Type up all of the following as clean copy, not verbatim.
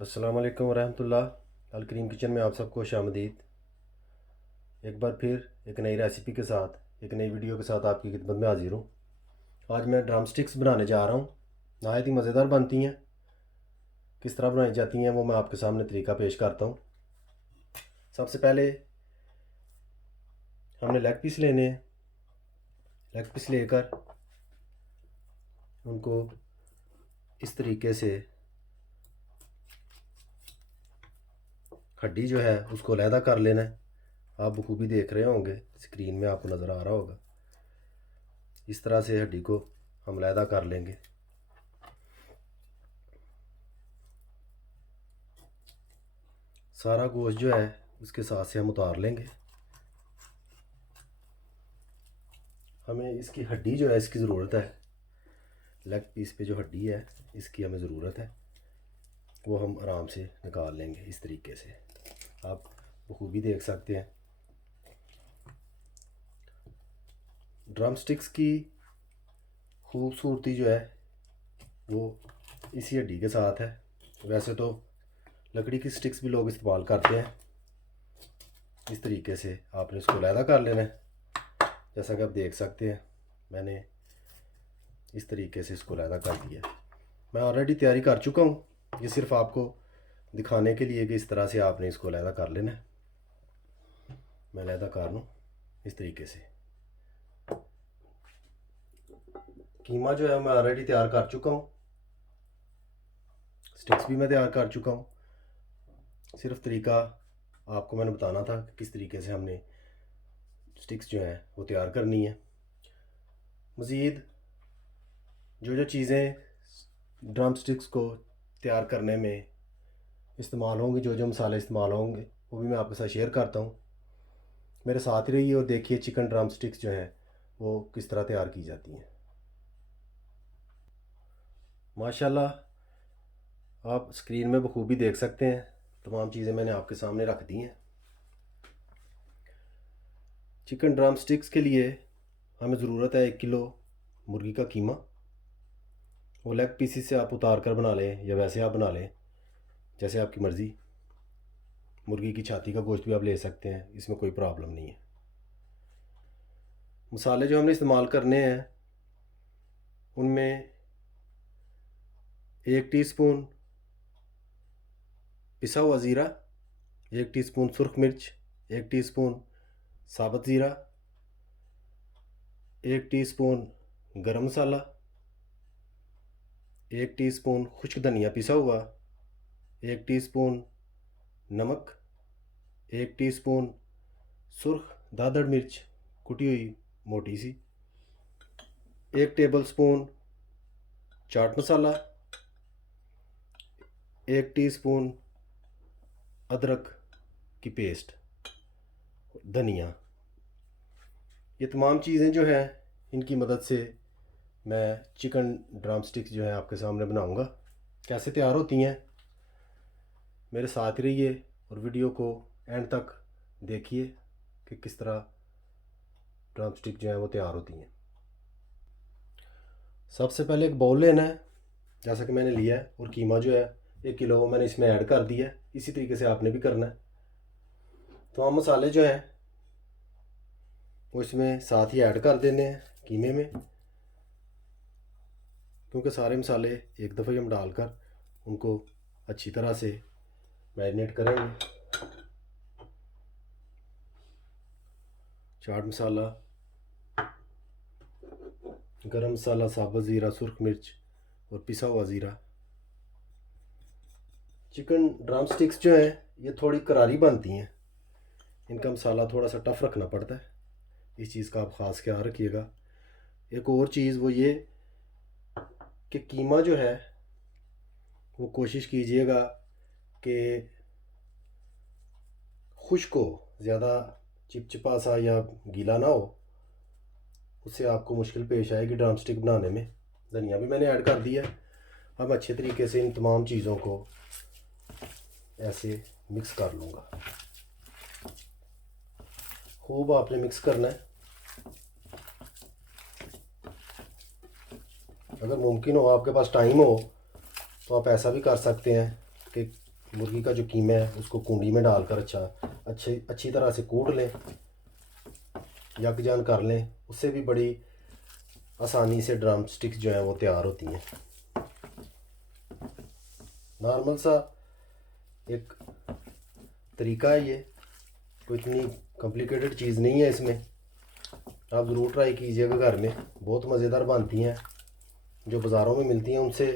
अस्सलाम वालेकुम रहमतुल्लाह। अल करीम किचन में आप सबको खुशामदीद। एक बार फिर एक नई रेसिपी के साथ एक नई वीडियो के साथ आपकी खिदमत में हाजिर हूँ। आज मैं ड्रम स्टिक्स बनाने जा रहा हूँ। नहायत ही मज़ेदार बनती हैं। किस तरह बनाई जाती हैं वो मैं आपके सामने तरीका पेश करता हूँ। सबसे पहले हमने लेग पीस लेने हैं। लेग पीस लेकर उनको इस तरीके से हड्डी जो है उसको अलहदा कर लेना है। आप बखूबी देख रहे होंगे, स्क्रीन में आपको नज़र आ रहा होगा। इस तरह से हड्डी को हम अलहदा कर लेंगे। सारा गोश्त जो है उसके साथ से हम उतार लेंगे। हमें इसकी हड्डी जो है इसकी ज़रूरत है। लेग पीस पे जो हड्डी है इसकी हमें ज़रूरत है, वो हम आराम से निकाल लेंगे। इस तरीके से आप बखूबी देख सकते हैं। ड्रम स्टिक्स की खूबसूरती जो है वो इसी हड्डी के साथ है। वैसे तो लकड़ी की स्टिक्स भी लोग इस्तेमाल करते हैं। इस तरीके से आपने इसको अलहदा कर लेना है। जैसा कि आप देख सकते हैं मैंने इस तरीके से इसको अलहदा कर दिया। मैं ऑलरेडी तैयारी कर चुका हूँ, ये सिर्फ आपको दिखाने के लिए कि इस तरह से आपने इसको अलहदा कर लेना है। मैं अलहदा कर लूँ इस तरीके से। कीमा जो है मैं ऑलरेडी तैयार कर चुका हूँ, स्टिक्स भी मैं तैयार कर चुका हूँ। सिर्फ तरीका आपको मैंने बताना था कि किस तरीके से हमने स्टिक्स जो हैं वो तैयार करनी है। मज़ीद जो जो चीज़ें ड्रम स्टिक्स को तैयार करने में इस्तेमाल होंगे, जो जो मसाले इस्तेमाल होंगे वो भी मैं आपके साथ शेयर करता हूँ। मेरे साथ ही रहिए और देखिए चिकन ड्रम स्टिक्स जो हैं वो किस तरह तैयार की जाती हैं। माशाल्लाह आप स्क्रीन में बखूबी देख सकते हैं, तमाम चीज़ें मैंने आपके सामने रख दी हैं। चिकन ड्रम स्टिक्स के लिए हमें ज़रूरत है 1 किलो मुर्गी का कीमा। वो लेग पीसीस से आप उतार कर बना लें या वैसे आप बना लें, जैसे आपकी मर्ज़ी। मुर्गी की छाती का गोश्त भी आप ले सकते हैं, इसमें कोई प्रॉब्लम नहीं है। मसाले जो हमने इस्तेमाल करने हैं उनमें 1 टीस्पून पिसा हुआ ज़ीरा, 1 टीस्पून सुरख मिर्च, 1 टीस्पून साबुत ज़ीरा, 1 टीस्पून गरम मसाला, 1 टीस्पून खुश्क धनिया पिसा हुआ, 1 टीस्पून नमक, 1 टीस्पून सुर्ख दादड़ मिर्च कुटी हुई मोटी सी, 1 टेबलस्पून चाट मसाला, 1 टीस्पून अदरक की पेस्ट, धनिया। ये तमाम चीज़ें जो हैं इनकी मदद से मैं चिकन ड्रम स्टिक्स जो है आपके सामने बनाऊंगा। कैसे तैयार होती हैं मेरे साथ ही रहिए और वीडियो को एंड तक देखिए कि किस तरह ड्रम स्टिक जो है वो तैयार होती हैं। सबसे पहले एक बाउल लेना है, जैसा कि मैंने लिया है, और कीमा जो है 1 किलो वो मैंने इसमें ऐड कर दिया है। इसी तरीके से आपने भी करना है। तो हम मसाले जो हैं वो इसमें साथ ही ऐड कर देने हैं कीमे में, क्योंकि सारे मसाले एक दफ़े ही हम डालकर उनको अच्छी तरह से मैरिनेट करेंगे। चाट मसाला, गरम मसाला, साबुत ज़ीरा, सुरख मिर्च और पिसा हुआ ज़ीरा। चिकन ड्रम स्टिक्स जो हैं ये थोड़ी करारी बनती हैं, इनका मसाला थोड़ा सा टफ़ रखना पड़ता है। इस चीज़ का आप ख़ास ख्याल रखिएगा। एक और चीज़ वो ये कि कीमा जो है वो कोशिश कीजिएगा कि खुश्क हो, ज़्यादा चिपचिपा सा या गीला ना हो, उससे आपको मुश्किल पेश आएगी ड्रम स्टिक बनाने में। धनिया भी मैंने ऐड कर दिया है। अब अच्छे तरीके से इन तमाम चीज़ों को ऐसे मिक्स कर लूँगा। खूब आपने मिक्स करना है। अगर मुमकिन हो, आपके पास टाइम हो, तो आप ऐसा भी कर सकते हैं कि मुर्गी का जो कीमा है उसको कूंडी में डालकर अच्छी तरह से कूट लें, यकजान कर लें। उससे भी बड़ी आसानी से ड्रम स्टिक्स जो है वो तैयार होती हैं। नॉर्मल सा एक तरीका है ये, कोई इतनी कॉम्प्लिकेटेड चीज़ नहीं है इसमें। आप ज़रूर ट्राई कीजिएगा घर में, बहुत मज़ेदार बनती हैं। जो बाज़ारों में मिलती हैं उनसे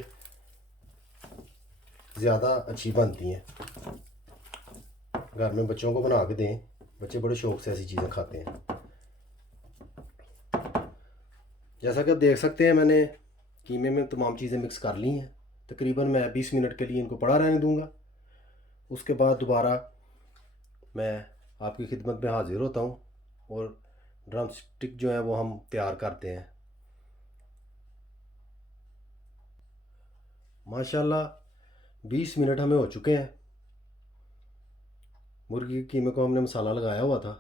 ज़्यादा अच्छी बनती हैं। घर में बच्चों को बना के दें, बच्चे बड़े शौक़ से ऐसी चीज़ें खाते हैं। जैसा कि आप देख सकते हैं मैंने कीमे में तमाम चीज़ें मिक्स कर ली हैं। तकरीबन मैं 20 मिनट के लिए इनको पड़ा रहने दूंगा। उसके बाद दोबारा मैं आपकी खिदमत में हाज़िर होता हूँ और ड्रम स्टिक जो है वो हम तैयार करते हैं। माशाल्लाह 20 मिनट हमें हो चुके हैं। मुर्गी के कीमे को हमने मसाला लगाया हुआ था।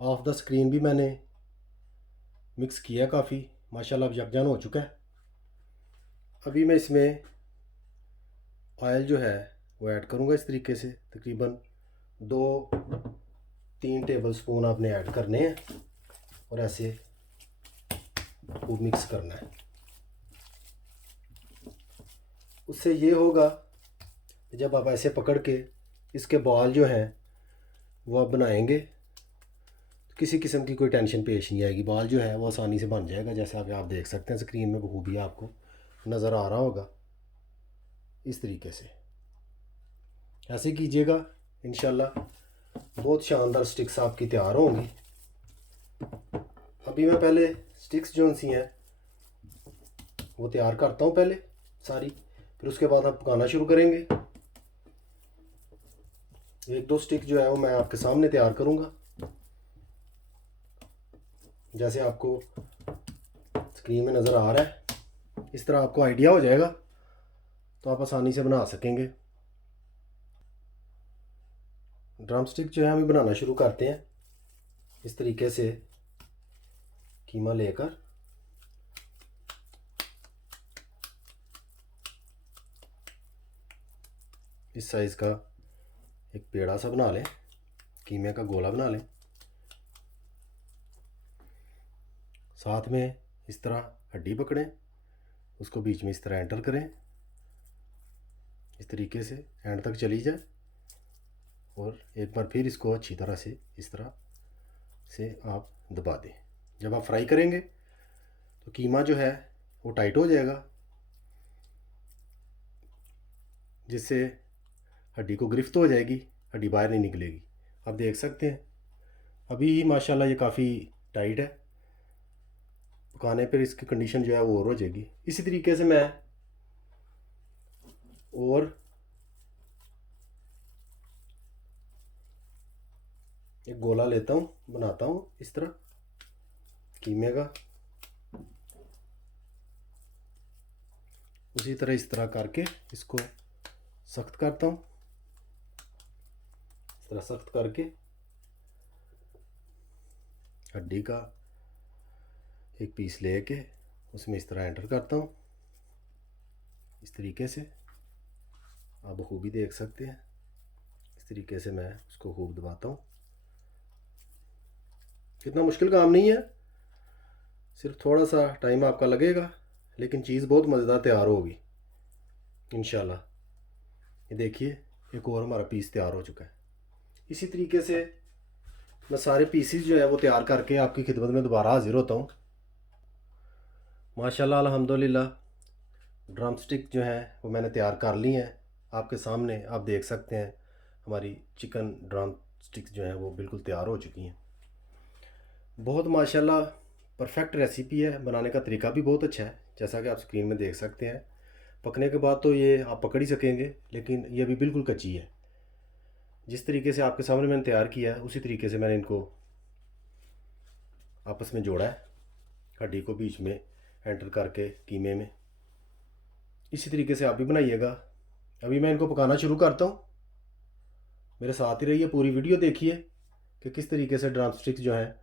ऑफ द स्क्रीन भी मैंने मिक्स किया काफ़ी, माशाल्लाह अब यकजान हो चुका है। अभी मैं इसमें ऑयल जो है वो ऐड करूँगा इस तरीके से। तकरीबन 2-3 टेबल स्पून आपने ऐड करने हैं और ऐसे खूब मिक्स करना है। उससे ये होगा जब आप ऐसे पकड़ के इसके बॉल जो हैं वो आप बनाएंगे तो किसी किस्म की कोई टेंशन पेश नहीं आएगी। बॉल जो है वो आसानी से बन जाएगा, जैसा कि आप देख सकते हैं स्क्रीन में बखूबी आपको नज़र आ रहा होगा। इस तरीके से ऐसे कीजिएगा, इंशाल्लाह बहुत शानदार स्टिक्स आपकी तैयार होंगी। अभी मैं पहले स्टिक्स जो सी हैं वो तैयार करता हूँ पहले सारी, फिर उसके बाद हम पकाना शुरू करेंगे। 1-2 स्टिक जो है वो मैं आपके सामने तैयार करूँगा, जैसे आपको स्क्रीन में नज़र आ रहा है। इस तरह आपको आइडिया हो जाएगा तो आप आसानी से बना सकेंगे। ड्रम स्टिक जो है हम बनाना शुरू करते हैं। इस तरीके से कीमा लेकर इस साइज़ का एक पेड़ा सा बना लें, कीमे का गोला बना लें। साथ में इस तरह हड्डी पकड़ें, उसको बीच में इस तरह एंटर करें, इस तरीके से एंड तक चली जाए और एक बार फिर इसको अच्छी तरह से इस तरह से आप दबा दें। जब आप फ्राई करेंगे तो कीमा जो है वो टाइट हो जाएगा, जिससे हड्डी को गिरफ्त हो जाएगी, हड्डी बाहर नहीं निकलेगी। आप देख सकते हैं अभी ही माशाल्लाह ये काफ़ी टाइट है। पकाने पर इसकी कंडीशन जो है वो और हो जाएगी। इसी तरीके से मैं और एक गोला लेता हूँ, बनाता हूँ इस तरह कीमे का। उसी तरह इस तरह करके इसको सख्त करता हूँ। इस तरह सख्त करके हड्डी का एक पीस लेके उसमें इस तरह एंटर करता हूँ। इस तरीके से आप बखूबी देख सकते हैं। इस तरीके से मैं उसको खूब दबाता हूँ। इतना मुश्किल काम नहीं है, सिर्फ थोड़ा सा टाइम आपका लगेगा, लेकिन चीज़ बहुत मज़ेदार तैयार होगी इंशाल्लाह। ये देखिए एक और हमारा पीस तैयार हो चुका है। इसी तरीके से मैं सारे पीसीस जो है वो तैयार करके आपकी खिदमत में दोबारा हाजिर होता हूँ। माशाल्लाह अल्हम्दुलिल्लाह ड्रम स्टिक जो है वो मैंने तैयार कर ली हैं। आपके सामने आप देख सकते हैं हमारी चिकन ड्रम स्टिक्स जो हैं वो बिल्कुल तैयार हो चुकी हैं। बहुत माशाल्लाह परफेक्ट रेसिपी है, बनाने का तरीका भी बहुत अच्छा है, जैसा कि आप स्क्रीन में देख सकते हैं। पकने के बाद तो ये आप पकड़ ही सकेंगे, लेकिन ये अभी बिल्कुल कच्ची है। जिस तरीके से आपके सामने मैंने तैयार किया है उसी तरीके से मैंने इनको आपस में जोड़ा है, हड्डी को बीच में एंटर करके कीमे में। इसी तरीके से आप भी बनाइएगा। अभी मैं इनको पकाना शुरू करता हूँ, मेरे साथ ही रहिए, पूरी वीडियो देखिए कि किस तरीके से ड्रम स्टिक्स जो हैं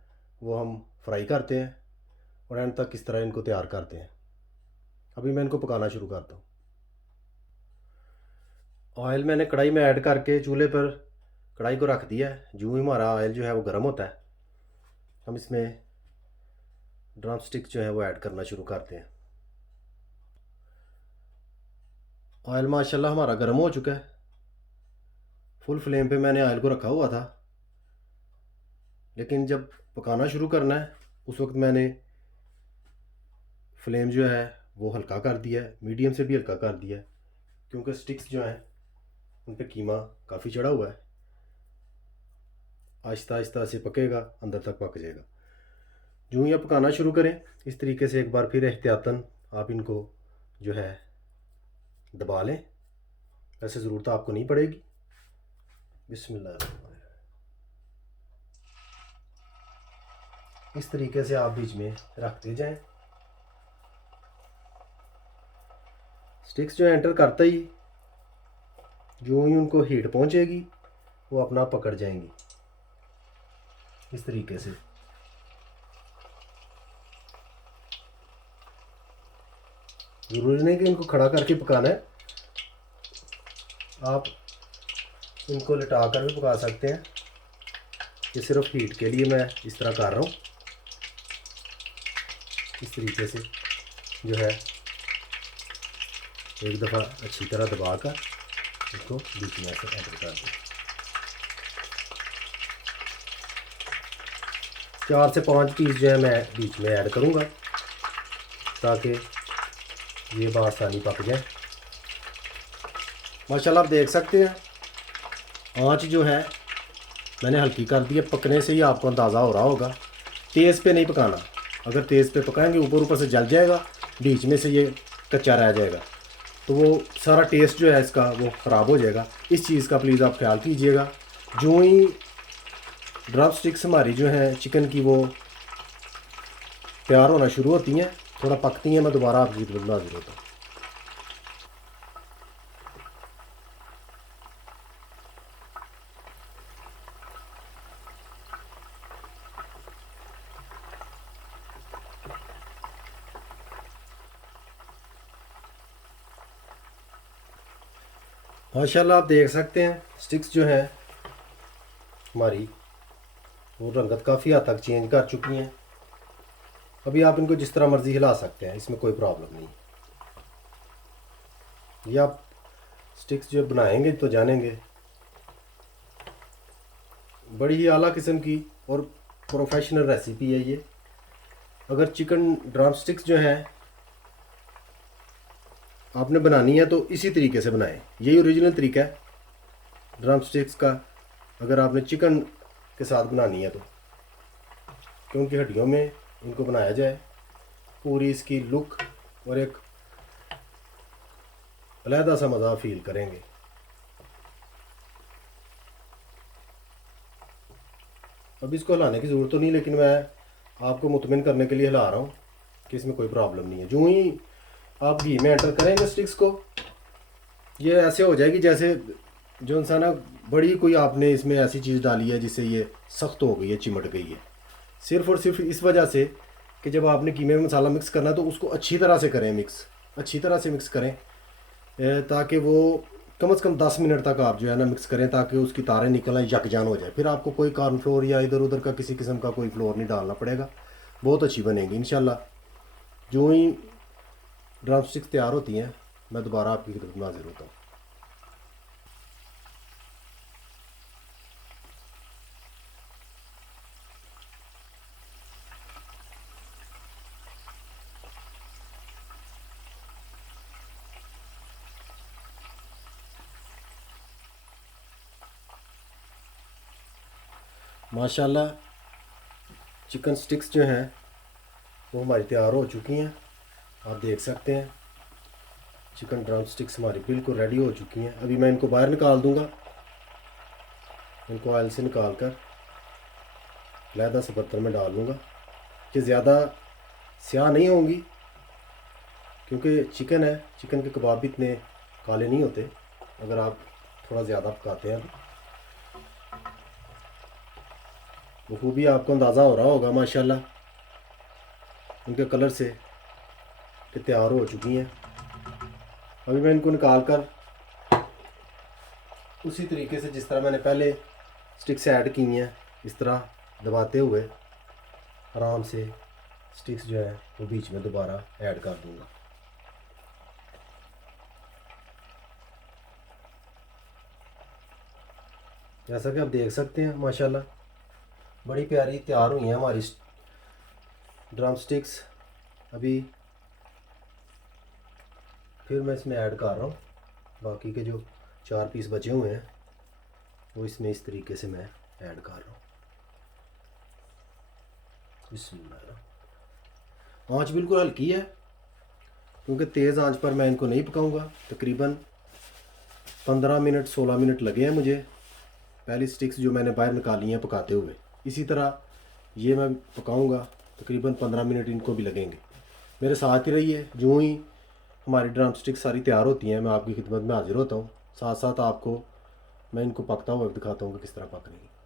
वो हम फ्राई करते हैं और एंड तक किस तरह इनको तैयार करते हैं। अभी मैं इनको पकाना शुरू करता हूँ। ऑयल मैंने कढ़ाई में ऐड करके चूल्हे पर कढ़ाई को रख दिया है। जो ही हमारा ऑयल जो है वो गर्म होता है, हम इसमें ड्रम स्टिक जो है वो ऐड करना शुरू करते हैं। ऑयल माशाल्लाह हमारा गर्म हो चुका है। फुल फ्लेम पे मैंने ऑयल को रखा हुआ था, लेकिन जब पकाना शुरू करना है उस वक्त मैंने फ्लेम जो है वो हल्का कर दिया है, मीडियम से भी हल्का कर दिया है, क्योंकि स्टिक्स जो हैं उन पर कीमा काफ़ी चढ़ा हुआ है। आहिस्ता आहिस्ता से पकेगा, अंदर तक पक जाएगा। जो ही आप पकाना शुरू करें इस तरीके से एक बार फिर एहतियातन आप इनको जो है दबा लें। वैसे ज़रूरत आपको नहीं पड़ेगी। बिस्मिल्लाह। इस तरीके से आप बीच में रखते जाएं। स्टिक्स जो एंटर करते ही जो ही उनको हीट पहुंचेगी वो अपना पकड़ जाएंगी इस तरीके से। ज़रूरी नहीं कि इनको खड़ा करके पकाना है, आप इनको लिटा कर भी पका सकते हैं। ये सिर्फ हीट के लिए मैं इस तरह कर रहा हूँ। इस तरीके से जो है एक दफ़ा अच्छी तरह दबाकर इसको बीच में ऐसे एंटर कर दें। 4 से 5 पीस जो है मैं बीच में ऐड करूँगा ताकि ये बआसानी पक जाए। माशाल्लाह आप देख सकते हैं आँच जो है मैंने हल्की कर दी है। पकने से ही आपको अंदाज़ा हो रहा होगा। तेज़ पे नहीं पकाना, अगर तेज़ पे पकाएंगे ऊपर ऊपर से जल जाएगा, बीच में से ये कच्चा रह जाएगा, तो वो सारा टेस्ट जो है इसका वो ख़राब हो जाएगा। इस चीज़ का प्लीज़ आप ख्याल कीजिएगा। जो ही ड्रम स्टिक्स हमारी जो है चिकन की वो तैयार होना शुरू होती हैं, थोड़ा पकती हैं, मैं दोबारा आपकी खिदमत में हाज़िर होता हूँ। माशाल्लाह आप देख सकते हैं स्टिक्स जो है हमारी वो रंगत काफ़ी हद तक चेंज कर चुकी हैं। अभी आप इनको जिस तरह मर्ज़ी हिला सकते हैं, इसमें कोई प्रॉब्लम नहीं। ये आप स्टिक्स जो बनाएंगे तो जानेंगे। बड़ी ही आला किस्म की और प्रोफेशनल रेसिपी है ये। अगर चिकन ड्रम स्टिक्स जो है आपने बनानी है तो इसी तरीके से बनाएं। यही ओरिजिनल तरीका है ड्रम स्टिक्स का, अगर आपने चिकन के साथ बनानी है तो, क्योंकि हड्डियों में इनको बनाया जाए, पूरी इसकी लुक और एक अलहदा सा मज़ा फील करेंगे। अब इसको हिलाने की ज़रूरत तो नहीं, लेकिन मैं आपको मुतमिन करने के लिए हिला रहा हूँ कि इसमें कोई प्रॉब्लम नहीं है। जो ही आप घी में एंटर करेंगे स्टिक्स को, ये ऐसे हो जाएगी जैसे जो इंसान ना बड़ी कोई आपने इसमें ऐसी चीज़ डाली है जिससे ये सख्त हो गई है, चिमट गई है। सिर्फ़ और सिर्फ इस वजह से कि जब आपने कीमे में मसाला मिक्स करना है तो उसको अच्छी तरह से करें, अच्छी तरह से मिक्स करें, ताकि वो कम से कम 10 मिनट तक आप जो है ना मिक्स करें, ताकि उसकी तारें निकलें, यकजान हो जाए। फिर आपको कोई कॉर्नफ्लोर या इधर उधर का किसी किस्म का कोई फ्लोर नहीं डालना पड़ेगा, बहुत अच्छी बनेगी इंशाल्लाह। जो ही ड्रम स्टिक्स तैयार होती हैं मैं दोबारा आपकी खिदमत में हाजिर होता हूँ। माशाल्लाह चिकन स्टिक्स जो हैं वो हमारी तैयार हो चुकी हैं। आप देख सकते हैं चिकन ड्रम स्टिक्स हमारी बिल्कुल रेडी हो चुकी हैं। अभी मैं इनको बाहर निकाल दूंगा, इनको ऑयल से निकाल कर अलहदा से बर्तन में डाल दूंगा कि ज़्यादा स्याह नहीं होंगी, क्योंकि चिकन है, चिकन के कबाब भी इतने काले नहीं होते अगर आप थोड़ा ज़्यादा पकाते हैं। बखूबी आपको अंदाज़ा हो रहा होगा माशाल्लाह उनके कलर से कि तैयार हो चुकी हैं। अभी मैं इनको निकाल कर उसी तरीके से जिस तरह मैंने पहले स्टिक्स ऐड की हैं, इस तरह दबाते हुए आराम से स्टिक्स जो है वो बीच में दोबारा ऐड कर दूंगा। जैसा कि आप देख सकते हैं माशाल्लाह बड़ी प्यारी तैयार हुई हैं हमारी ड्रम स्टिक्स। अभी फिर मैं इसमें ऐड कर रहा हूँ, बाकी के जो 4 पीस बचे हुए हैं वो इसमें इस तरीके से मैं ऐड कर रहा हूँ। बिस्मिल्लाह। आँच बिल्कुल हल्की है क्योंकि तेज़ आंच पर मैं इनको नहीं पकाऊंगा। तकरीबन 15 मिनट 16 मिनट लगे हैं मुझे पहली स्टिक्स जो मैंने बाहर निकाली हैं पकाते हुए। इसी तरह ये मैं पकाऊंगा, तकरीबन 15 मिनट इनको भी लगेंगे। मेरे साथ ही रहिए, यूँ ही हमारी ड्रम स्टिक्स सारी तैयार होती हैं मैं आपकी खिदमत में हाजिर होता हूँ। साथ साथ आपको मैं इनको पकता हुआ दिखाता हूँ कि किस तरह पक रही हैं।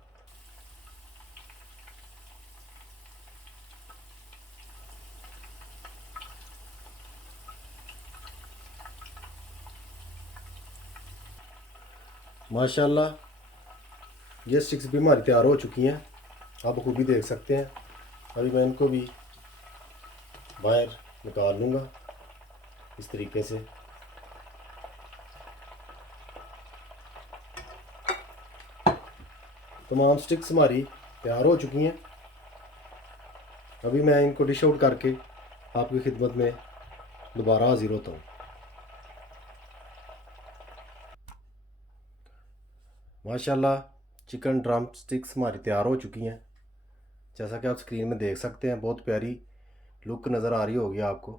माशाल्लाह ये स्टिक्स भी हमारी तैयार हो चुकी हैं, आप खूब भी देख सकते हैं। अभी मैं इनको भी बाहर निकाल लूँगा इस तरीके से। तमाम स्टिक्स हमारी तैयार हो चुकी हैं। अभी मैं इनको डिश आउट करके आपकी खिदमत में दोबारा हाजिर होता हूँ। माशाल्लाह चिकन ड्रम स्टिक्स हमारी तैयार हो चुकी हैं। जैसा कि आप स्क्रीन में देख सकते हैं, बहुत प्यारी लुक नज़र आ रही होगी आपको।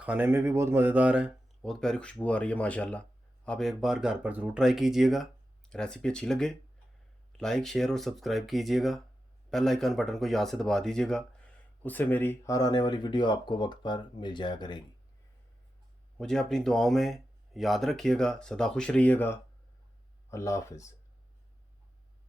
खाने में भी बहुत मज़ेदार है, बहुत प्यारी खुशबू आ रही है माशाल्लाह। आप एक बार घर पर ज़रूर ट्राई कीजिएगा। रेसिपी अच्छी लगे लाइक शेयर और सब्सक्राइब कीजिएगा। बेल आइकन बटन को याद से दबा दीजिएगा, उससे मेरी हर आने वाली वीडियो आपको वक्त पर मिल जाया करेगी। मुझे अपनी दुआओं में याद रखिएगा। सदा खुश रहिएगा। अल्लाह हाफ़िज़।